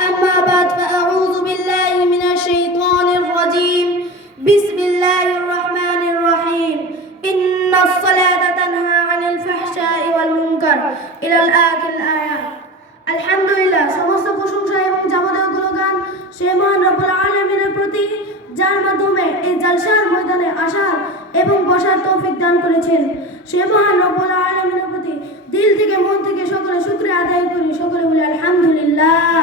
أما بعد فأعوذ بالله من الشيطان الرجيم بسم الله الرحمن الرحيم إن الصلاة تنهى عن الفحشاء والمنكر إلى الآخر الآيات আলহামদুলিল্লাহ সমস্ত প্রশংসা এবং যাবতীয় গুণগান সে মহান রব্বুল আলমিনের প্রতি যার মাধ্যমে এই জালসার ময়দানে আসার এবং বসার তৌফিক দান করেছেন সে মহান রব্বুল আলমিনের প্রতি দিল থেকে মন থেকে সকলে শুক্রিয়া আদায় করি সকলে বলি আলহামদুলিল্লাহ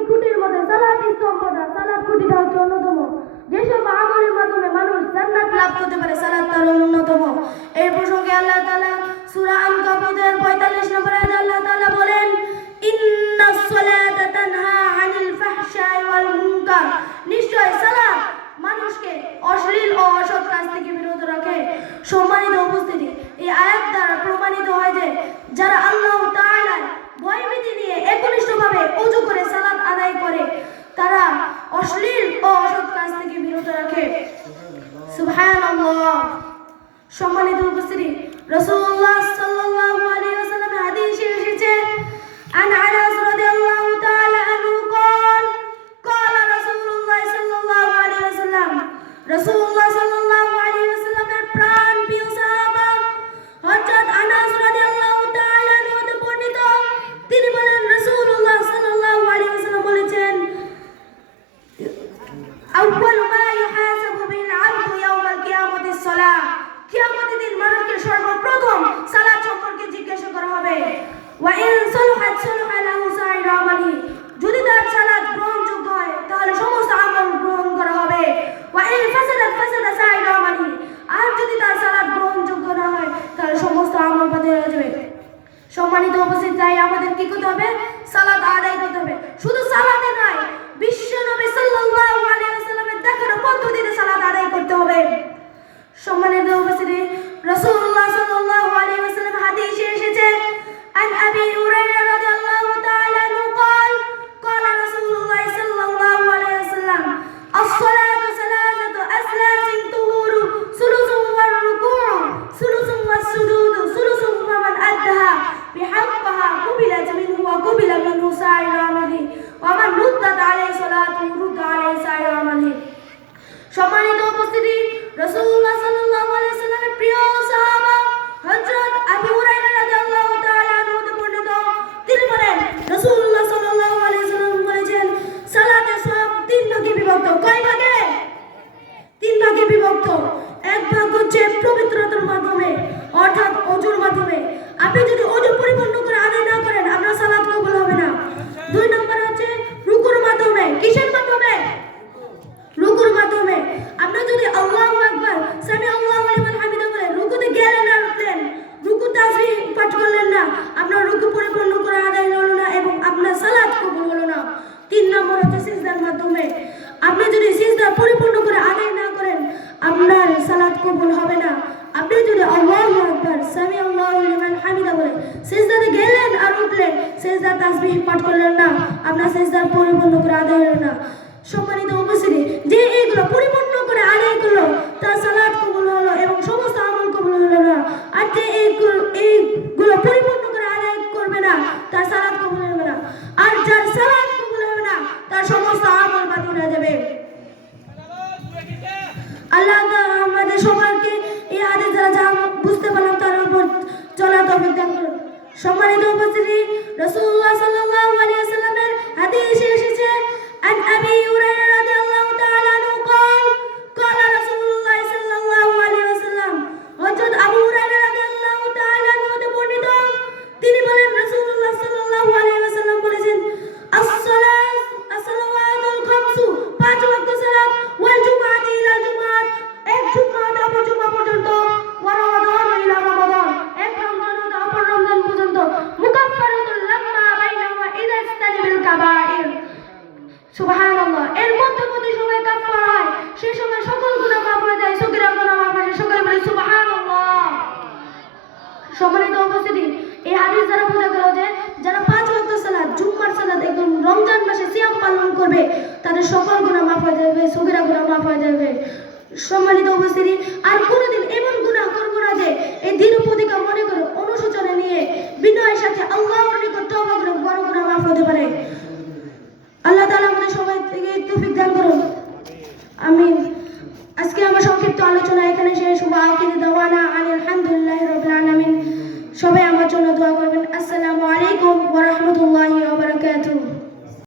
পাঁচটি খুঁটির মধ্যে সালাদ স্তম্ভটা সালাদ খুঁটিটা হচ্ছে অন্যতম। যেসব আমলের মাধ্যমে সম্মানিত উপস্থিতি রাসূলুল্লাহ সাল্লাল্লাহু আলাইহি ওয়াসাল্লামের হাদিসে এসেছে আন আনাস রাদিয়াল্লাহু তাআলা আনহু قال قال رسول الله صلى الله عليه وسلم রাসূলুল্লাহ সাল্লাল্লাহু উপস্থিতি। রাসূলুল্লাহ সাল্লাল্লাহু আলাইহি ওয়াসাল্লামের প্রিয় কবুল হবে না। আপনি যদি গেলেন আর উঠলেন তাসবিহ পাঠ করলেন না। আপনার পরিপূর্ণ করে আদায় হলো না। সম্মানিত উপস্থিতি, যে এইগুলো পরিপূর্ণ করে আদায় করল, তার সালাত কবুল হলো এবং সমস্ত আমল কবুল হলো না। আর যে এইগুলো পরিপূর্ণ করে আদায় করবে না, তার সালাত কবুল হবে না। আর যার সালাত কবুল হবে না, তার সমস্ত আমল বাতিল হয়ে যাবে। আল্লাহ আমাদের সবাইকে তৌফিক সম্মানিত উপস্থিতি রাসূলুল্লাহ সাল্লাল্লাহু আলাইহি ওয়াসাল্লামের হাদিসে সুগিরা গুণা মাফ হয়ে যাবে। সম্মানিত উপস্থিতি, আর কোনোদিন এমন গুণা করব না যে এই দিন প্রতিকা মনে করে অনুশোচনা নিয়ে বিনয়ের সাথে আল্লাহর নিকট তওবা করে বড় গুণা মাফ হতে পারে। আল্লাহ তাআলা আমাদের সবাই থেকে দান করুন। আমিন। আজকে আমার সংক্ষিপ্ত আলোচনা এখানে শেষ। হব আখির দাওয়ানা আলহামদুলিল্লাহ আলামিন। সবাই আমার জন্য দোয়া করবেন। আসসালামু আলাইকুম ওয়া রাহমাতুল্লাহি ওয়া বারাকাতুহু।